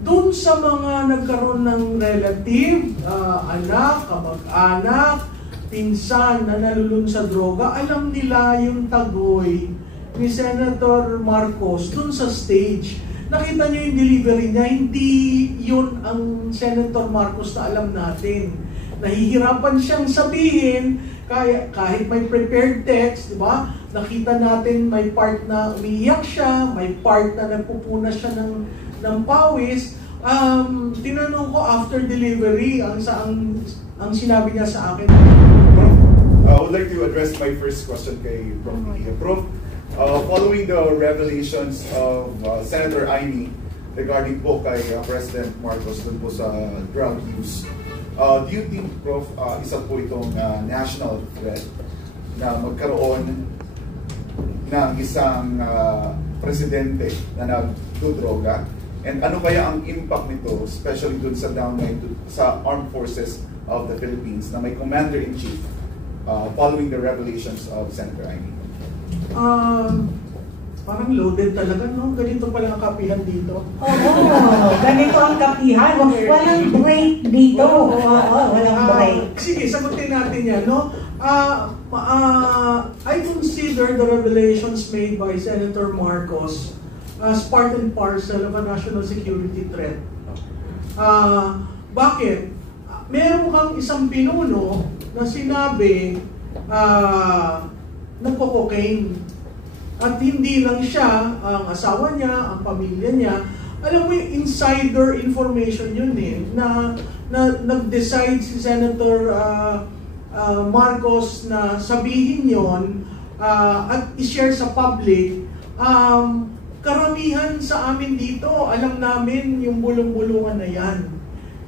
Doon sa mga nagkaroon ng relative, anak, kamag-anak, pinsan na nalulun sa droga, alam nila yung tagoy ni Senator Marcos doon sa stage. Nakita niyo yung delivery niya, hindi yun ang Senator Marcos na alam natin. Nahihirapan siyang sabihin, kahit may prepared text, di ba? Nakita natin may part na umiiyak siya, may part na nagpupuna siya ng pawis. Tinanong ko after delivery, ang sinabi niya sa akin. Prof, I would like to address my first question kay Prof. Prof, following the revelations of Senator Amy regarding po kay President Marcos dun po sa drug use, do you think, Prof, isa po itong national threat na magkaroon ng isang presidente na nagdodroga? And ano kaya ang impact nito, especially dun sa downline sa armed forces of the Philippines na may commander-in-chief following the revelations of Senator Amy? Parang loaded talaga, no? Ganito pala ang kapihan dito. Ganito ang kapihan. Walang break dito. Walang break. Sige, sagutin natin yan, no? I consider the revelations made by Senator Marcos as part and parcel of a national security threat. Bakit? Meron kang isang pinuno na sinabi nagpo-cocaine. At hindi lang siya, ang asawa niya, ang pamilya niya. Alam mo yung insider information yun na nag-decide si Senator Marcos na sabihin yon at i-share sa public. Karamihan sa amin dito, alam namin yung bulong-bulungan na yan.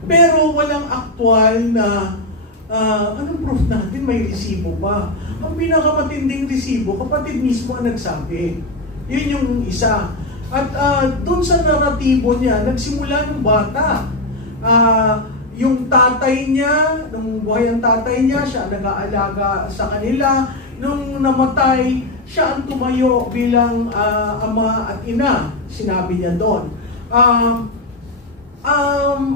Pero walang aktual na anong proof natin, may resibo pa. Ang pinakamatinding resibo, kapatid mismo ang nagsabi. Yun yung isa. At doon sa naratibo niya, nagsimula ng bata. Yung tatay niya, nung buhay ang tatay niya, siya nag-aalaga sa kanila. Nung namatay, siya ang tumayo bilang ama at ina, sinabi niya doon.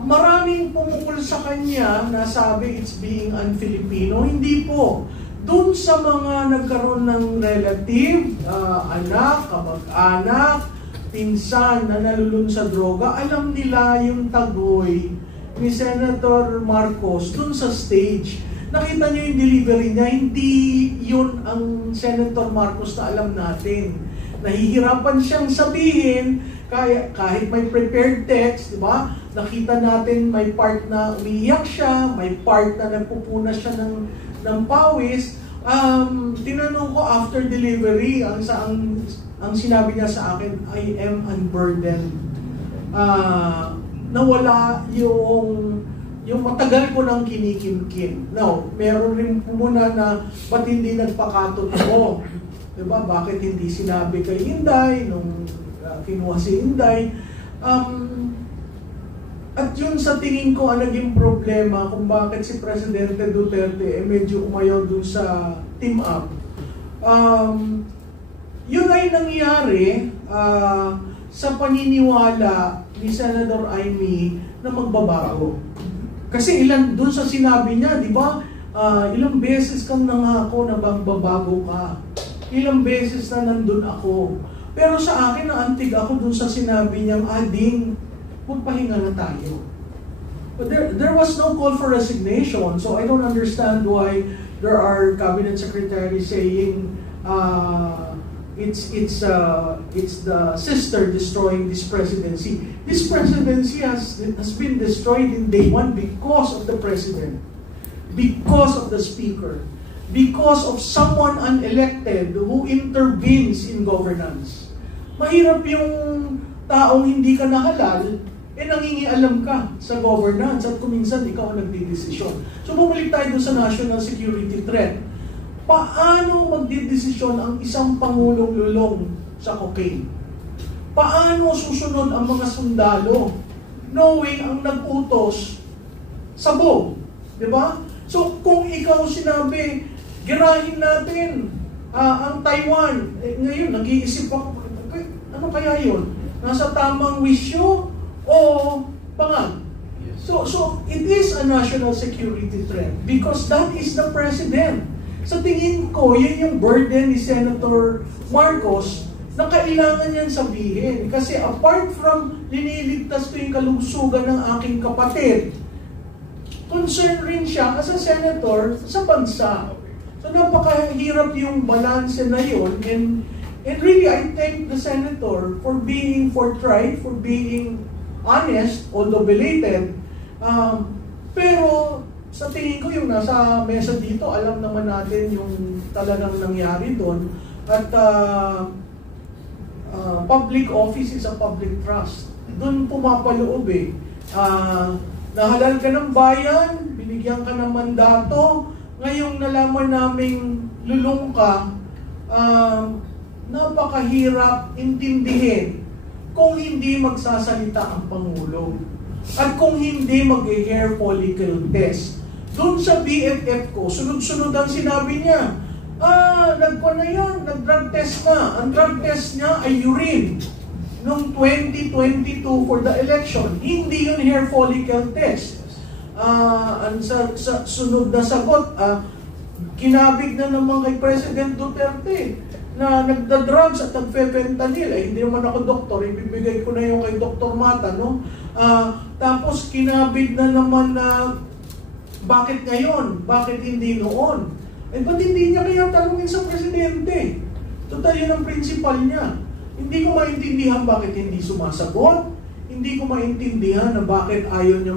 Maraming pumukul sa kanya na sabi it's being un-Filipino. Hindi po. Doon sa mga nagkaroon ng relative, anak, kamag-anak, pinsan na nalulun sa droga, alam nila yung tagoy ni Senator Marcos doon sa stage. Nakita niyo yung delivery niya, hindi yun ang Senator Marcos na alam natin. Nahihirapan siyang sabihin, kahit may prepared text, di ba? Nakita natin may part na umiiyak siya, may part na nagpupuna siya ng pawis. Tinanong ko after delivery, ang sinabi niya sa akin, I am unburdened. Nawala yung matagal ko nang kinikimkim. Now, meron rin muna na ba't hindi nagpakatotoo? Diba? Bakit hindi sinabi kay Inday nung kinuha si Inday? At yun sa tingin ko ang naging problema kung bakit si Presidente Duterte medyo umayaw dun sa team up. Yun ay nangyari sa paniniwala ni Senator Amy na magbabago. Kasi dun sa sinabi niya, di ba, ilang beses kang nangako na magbabago ka. Ilang beses na nandun ako. Pero sa akin, naantig ako dun sa sinabi niyang, Ading, magpahinga na tayo. But there was no call for resignation, so I don't understand why there are cabinet secretaries saying it's the sister destroying this presidency. This presidency has been destroyed in day one because of the president, because of the speaker, because of someone unelected who intervenes in governance. Mahirap yung taong hindi ka nahalal, nangingialam ka sa governance at kuminsan ikaw ang nagdidesisyon. So bumalik tayo sa national security threat. Paano magdidesisyon ang isang pangulong lulong sa cocaine? Paano susunod ang mga sundalo knowing ang nag-utos sabog? Diba? So kung ikaw sinabi, girahin natin ang Taiwan, ngayon nag-iisip ako, ano kaya yun? Nasa tamang wisyo o is a national security threat because that is the president. Sa tingin ko, yun yung burden ni Senator Marcos na kailangan niyan sabihin. Kasi apart from liniligtas ko yung kalusugan ng aking kapatid, concern rin siya as a senator sa bansa. So napakahirap yung balance na yun. And really, I thank the senator for being forthright, for being honest, although belated. Pero sa tingin ko yung nasa mesa dito, alam naman natin yung talagang nangyari doon. At public office is a public trust. Doon pumapaloob eh. Nahalal ka ng bayan, binigyan ka ng mandato, ngayong nalaman naming lulong ka, napakahirap intindihin kung hindi magsasalita ang Pangulo. At kung hindi mag-hair follicle test. Doon sa BFF ko, sunod-sunod ang sinabi niya, nag-drug test na. Ang drug test niya ay urine. Noong 2022 for the election, hindi yun hair follicle test. Ang sunod na sagot, kinabig na naman kay President Duterte na nagda-drugs at nagfe-fentanyl. Hindi naman ako doktor, ibibigay ko na yung kay Dr. Mata, no? Tapos kinabig na naman na bakit ngayon? Bakit hindi noon? Ba't hindi niya kaya tanungin sa presidente? Total yun ang principal niya. Hindi ko maintindihan bakit hindi sumasagot. Hindi ko maintindihan na bakit ayaw niya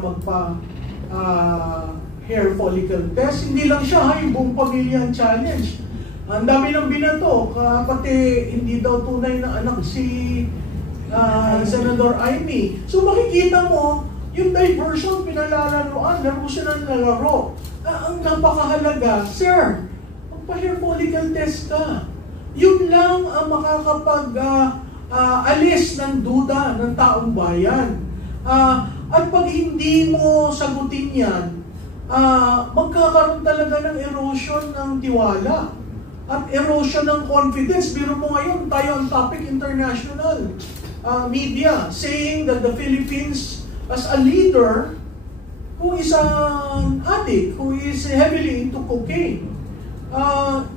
hair follicle test. Hindi lang siya, yung buong pamilya ang challenge. Ang dami ng binato, pati hindi daw tunay na anak si Senator Amy. So makikita mo, yung diversion, pinalalaroan, laro siya ng lalaro. Ang napakahalaga, sir, magpa-hair follicle test ka. Yun lang ang makakapag-alis ng duda ng taong bayan. At pag hindi mo sagutin yan, magkakaroon talaga ng erosion ng tiwala at erosion ng confidence. Biro mo ngayon, tayo ang topic international media saying that the Philippines as a leader who is an addict, who is heavily into cocaine.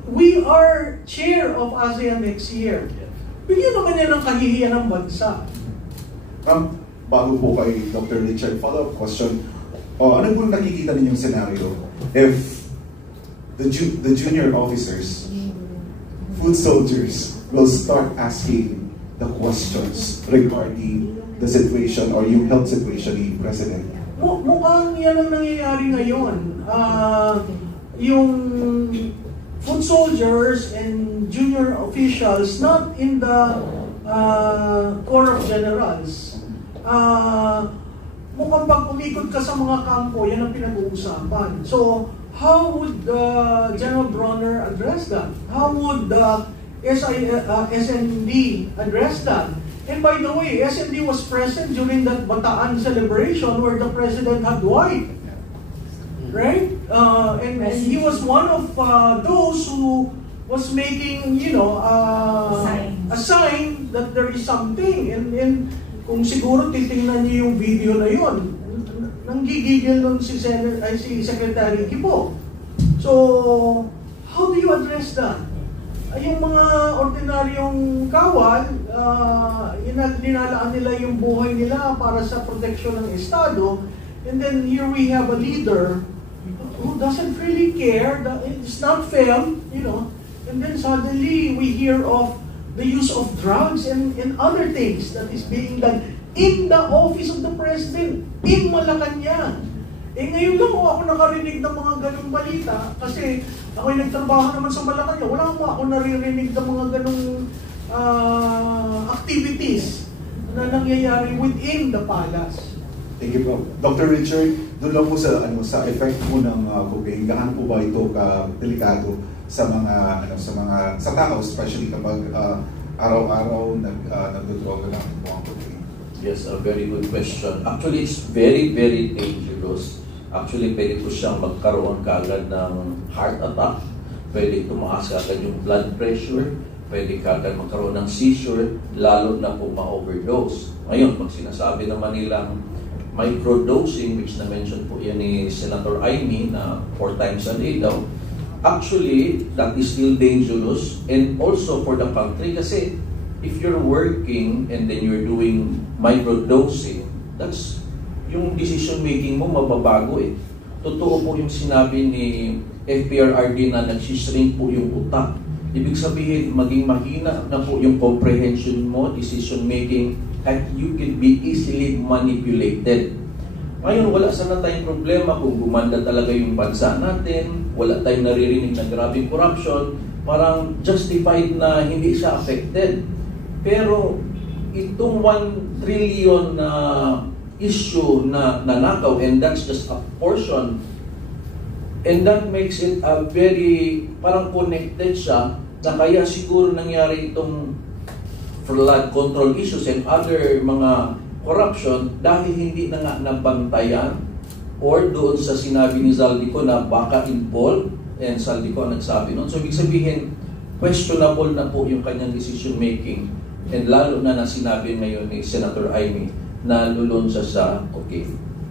We are chair of ASEAN next year. Bigyan naman yan ng kahihiyan ng bansa. Bago po kay Dr. Richard, follow-up question. Ano po nakikita ninyong scenario if the junior officers, food soldiers, will start asking the questions regarding the situation or yung health situation ni President? Mukhang yan ang nangyayari ngayon. Yung food soldiers and junior officials, not in the Corps of Generals, mukhang pag umikot ka sa mga kampo, yan ang pinag-uusapan. So, how would General Bronner address that? How would SND address that? And by the way, SND was present during that Bataan celebration where the President had white. Right? And he was one of those who was making, a sign that there is something. And kung siguro titingnan niyo yung video na yun, nanggigigil nun si Secretary Kibo. So, how do you address that? Yung mga ordinaryong kawal, dinalaan nila yung buhay nila para sa proteksyon ng Estado. And then here we have a leader who doesn't really care, that it's not fair, And then suddenly we hear of the use of drugs and other things that is being done in the office of the President, in Malacanang. Ngayon lang ako nakarinig ng mga ganong balita kasi ako'y nagtrabaho naman sa Malacanang. Wala ako naririnig ng mga ganong activities na nangyayari within the palace. Thank you po. Dr. Richard, doon lang po sa effect po ng cocaine, gaano po ba ito delikado sa tao, especially kapag araw-araw nagdodroga lang po ang cocaine? Yes, a very good question. Actually, it's very, very dangerous. Actually, pwede po siyang magkaroon kaagad ng heart attack, pwede tumaas kaagad yung blood pressure, pwede kaagad magkaroon ng seizure, lalo na po ma-overdose. Ngayon, pag sinasabi naman nilang microdosing, which na-mention po yan ni Senator Amy na 4 times a day daw, actually, that is still dangerous and also for the country kasi if you're working and then you're doing microdosing, that's yung decision making mo mababago eh. Totoo po yung sinabi ni FPRRD na nagsishrink po yung utak. Ibig sabihin, maging mahina na po yung comprehension mo, decision making, at you can be easily manipulated. Ngayon, wala sana tayong problema kung gumanda talaga yung bansa natin, wala tayong naririnig na grabing corruption, parang justified na hindi siya affected. Pero itong 1 trillion na issue na nanakaw, and that's just a portion, and that makes it a very, parang connected siya, na kaya siguro nangyari itong flood control issues and other mga corruption dahil hindi na nga nabantayan or doon sa sinabi ni Zaldico na baka involved, and Zaldico ang nagsabi noon. So ibig sabihin, questionable na po yung kanyang decision making, and lalo na sinabi ngayon ni Senator Amy na lulon siya sa cocaine.